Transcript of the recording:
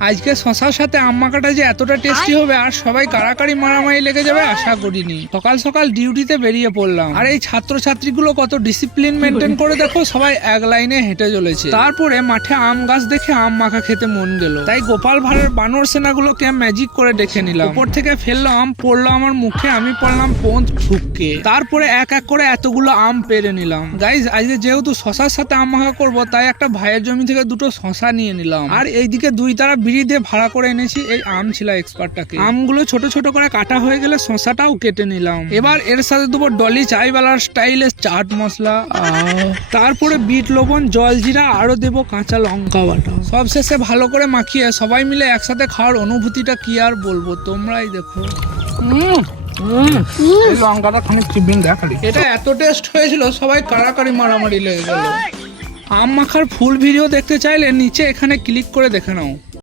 আজকে শশার সাথে আম মাখাটা যে এতটা টেস্টি হবে আর সবাই কাড়াকাড়ি মারামারি লেগে যাবে আশা করিনি। সকাল সকাল ডিউটিতে বেরিয়ে পড়লাম, আর এই ছাত্রছাত্রীগুলো কত ডিসিপ্লিন মেনটেন করে দেখো, সবাই এক লাইনে হেঁটে চলেছে। তারপরে মাঠে আম গাছ দেখে আম মাখা খেতে মন গেল, তাই গোপাল ভাঁড়ের বানর সেনাগুলোকে ম্যাজিক করে ডেকে নিলাম। উপর থেকে ফেললো আম, পড়লো আমার মুখে, আমি পড়লাম পোঁত ঠুককে। তারপরে এক এক করে এতগুলো আম পেরে নিলাম। গাইজ আজকে যেহেতু শশার সাথে আম মাখা করবো, তাই একটা ভাইয়ের জমি থেকে দুটো শশা নিয়ে নিলাম, আর এইদিকে দুই তারা বিড়ি দিয়ে ভাড়া করে এনেছি এই আম ছিলা এক্সপার্টটাকে। আমগুলো ছোট ছোট করে কাটা হয়ে গেলে শশাটাও কেটে নিলাম। এবার এর সাথে দেবো ডলি চাইওয়ালার স্টাইলে চাট মশলা, তারপরে বিট লবণ, জল জিরা, আরো দেবো কাঁচা লঙ্কা বাটা। সব শেষে ভালো করে মাখিয়ে সবাই মিলে একসাথে খাওয়ার অনুভূতিটা কি আর বলবো, তোমরাই দেখো। লঙ্কাটা খানিক চিবিং দেখালি, এটা এত টেস্ট হয়েছিল সবাই কাড়াকাড়ি মারামারি লেগে গেল। আম মাখার ফুল ভিডিও দেখতে চাইলে নিচে এখানে ক্লিক করে দেখে নাও।